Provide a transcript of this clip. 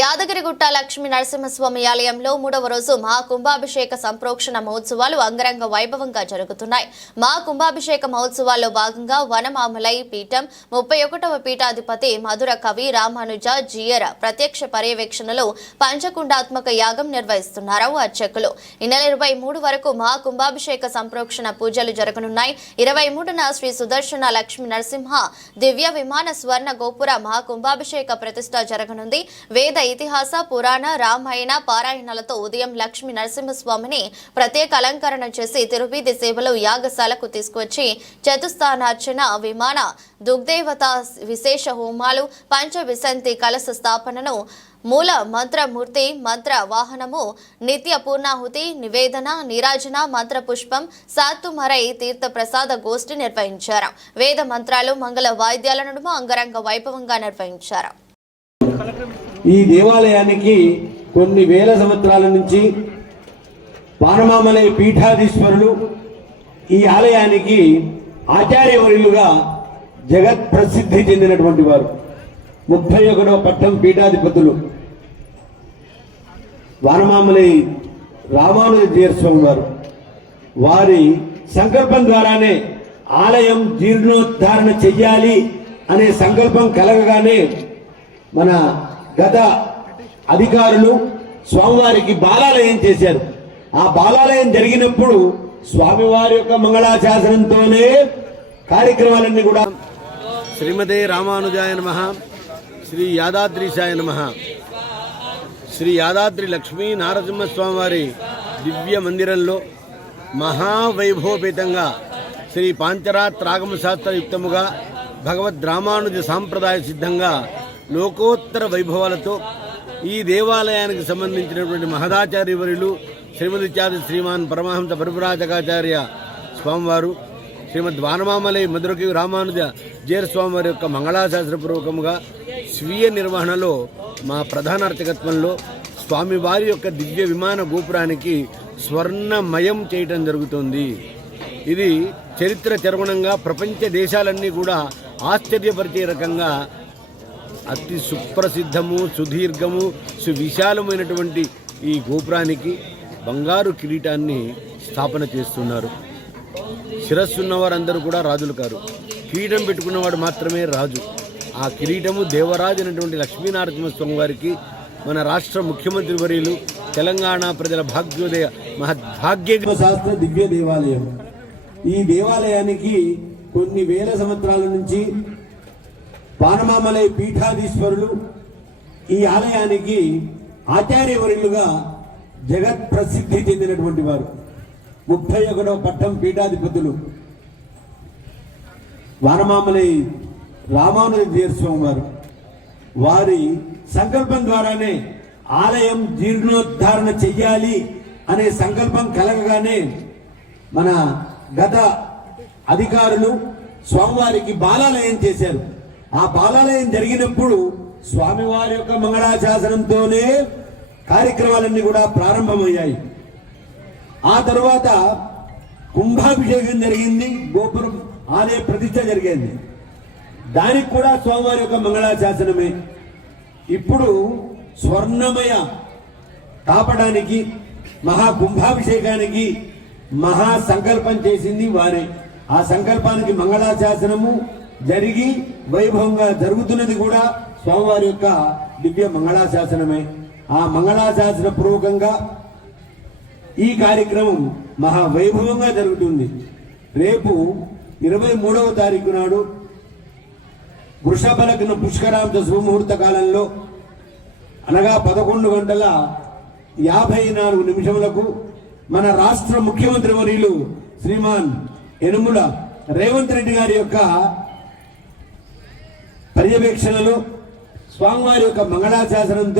యాదగిరిగుట్ట లక్ష్మీ నరసింహస్వామి ఆలయంలో 3వ రోజు మహాకుంభాభిషేక సంప్రోక్షణ మహోత్సవాలు అంగరంగ వైభవంగా జరుగుతున్నాయి. మహాకుంభాభిషేక మహోత్సవాల్లో భాగంగా వనమామలై పీఠం 31వ పీఠాధిపతి మధుర కవి రామానుజ జీయర్ ప్రత్యక్ష పర్యవేక్షణలో పంచకుండాత్మక యాగం నిర్వహిస్తున్నారు అర్చకులు. ఈ నెల 23 వరకు మహాకుంభాభిషేక సంప్రోక్షణ పూజలు జరగనున్నాయి. 23న శ్రీ సుదర్శన లక్ష్మీ నరసింహ దివ్య విమాన స్వర్ణ గోపుర మహాకుంభాభిషేక ప్రతిష్ఠ జరగనుంది. వేద ఇతిహాస పురాణ రామాయణ పారాయణలతో ఉదయం లక్ష్మీ నరసింహస్వామిని ప్రత్యేక అలంకరణ చేసి తిరువీధి సేవలు యాగశాలకు తీసుకువచ్చి చతుస్థానార్చన విమాన దుగ్దేవత విశేష హోమాలు పంచవిశంతి కలశ స్థాపనను మూల మంత్రమూర్తి మంత్ర వాహనము నిత్య పూర్ణాహుతి నివేదన నీరాజన మంత్ర పుష్పం సాత్తుమరై తీర్థ ప్రసాద గోష్ఠి నిర్వహించారు. వేద మంత్రాలు మంగళ వాయిద్యాల నడుమ అంగరంగ వైభవంగా నిర్వహించారు. ఈ దేవాలయానికి కొన్ని వేల సంవత్సరాల నుంచి వానమామలై పీఠాధీశ్వరులు ఈ ఆలయానికి ఆచార్యవర్యులుగా జగత్ ప్రసిద్ధి చెందినటువంటి వారు. 31వ పట్టం పీఠాధిపతులు వానమామలై రామానుజ జీయస్వామి వారు. వారి సంకల్పం ద్వారానే ఆలయం జీర్ణోద్ధారణ చెయ్యాలి అనే సంకల్పం కలగగానే మన గత అధికారులు స్వామివారికి బాలాలయం చేశారు. ఆ బాలాలయం జరిగినప్పుడు స్వామివారి యొక్క మంగళాశాసనంతోనే కార్యక్రమాలన్నీ కూడా శ్రీమతే రామానుజాయ నమః, శ్రీ యాదాద్రీశాయ నమః. శ్రీ యాదాద్రి లక్ష్మీ నారసింహస్వామి వారి దివ్య మందిరంలో మహావైభవపేతంగా శ్రీ పాంచరాత్రాగమ శాస్త్రయుక్తముగా భగవద్ రామానుజ సాంప్రదాయ సిద్ధంగా లోకోత్తర వైభవాలతో ఈ దేవాలయానికి సంబంధించినటువంటి మహదాచార్యవర్యులు శ్రీమదిత్యాది శ్రీమాన్ పరమహంస పరివ్రాజకాచార్య స్వామివారు శ్రీమద్ వానమామలై మధురకి రామానుజ జీయర్ స్వామివారి యొక్క మంగళాశాస్త్రపూర్వకంగా స్వీయ నిర్వహణలో మా ప్రధాన అర్చకత్వంలో స్వామివారి యొక్క దివ్య విమాన గోపురానికి స్వర్ణమయం చేయటం జరుగుతుంది. ఇది చరిత్ర చరగుణంగా ప్రపంచ దేశాలన్నీ కూడా ఆశ్చర్యపరిచే రకంగా అతి సుప్రసిద్ధము సుదీర్ఘము సువిశాలమైనటువంటి ఈ గోపురానికి బంగారు కిరీటాన్ని స్థాపన చేస్తున్నారు. శిరస్సున్నవారందరూ కూడా రాజులు కారు, కిరీటం పెట్టుకున్నవాడు మాత్రమే రాజు. ఆ కిరీటము దేవరాజు అయినటువంటి లక్ష్మీనరసింహస్వామి వారికి మన రాష్ట్ర ముఖ్యమంత్రి వర్యులు తెలంగాణ ప్రజల భాగ్యోదయ మహద్భాగ్య శాస్త్ర దివ్య దేవాలయం. ఈ దేవాలయానికి కొన్ని వేల సంవత్సరాల నుంచి వానమామలై పీఠాధీశ్వరులు ఈ ఆలయానికి ఆచార్యవర్యులుగా జగత్ ప్రసిద్ధి చెందినటువంటి వారు. 31వ పట్టం పీఠాధిపతులు వానమామలై రామానుజ జీయస్వామి వారు. వారి సంకల్పం ద్వారానే ఆలయం జీర్ణోద్ధారణ చెయ్యాలి అనే సంకల్పం కలగగానే మన గత అధికారులు స్వామివారికి బాలాలయం చేశారు. ఆ బాలాలయం జరిగినప్పుడు స్వామివారి యొక్క మంగళాశాసనంతోనే కార్యక్రమాలన్నీ కూడా ప్రారంభమయ్యాయి. ఆ తరువాత కుంభాభిషేకం జరిగింది, గోపురం ఆలయ ప్రతిష్ఠ జరిగింది. దానికి కూడా స్వామివారి యొక్క మంగళాశాసనమే. ఇప్పుడు స్వర్ణమయ కాపడానికి మహాకుంభాభిషేకానికి మహా సంకల్పం చేసింది వారే. ఆ సంకల్పానికి మంగళాశాసనము జరిగి వైభవంగా జరుగుతున్నది కూడా స్వామివారి యొక్క దివ్య మంగళాశాసనమే. ఆ మంగళాశాసన పూర్వకంగా ఈ కార్యక్రమం మహావైభవంగా జరుగుతుంది. రేపు 23వ తారీఖు నాడు వృషభ లగ్న పుష్కరాంత శుభముహూర్త కాలంలో అనగా 11:54 మన రాష్ట్ర ముఖ్యమంత్రి వర్యులు శ్రీమాన్ యనుమల రేవంత్ రెడ్డి గారి యొక్క పర్యవేక్షణలో స్వామివారి యొక్క మంగళాశాసనంతో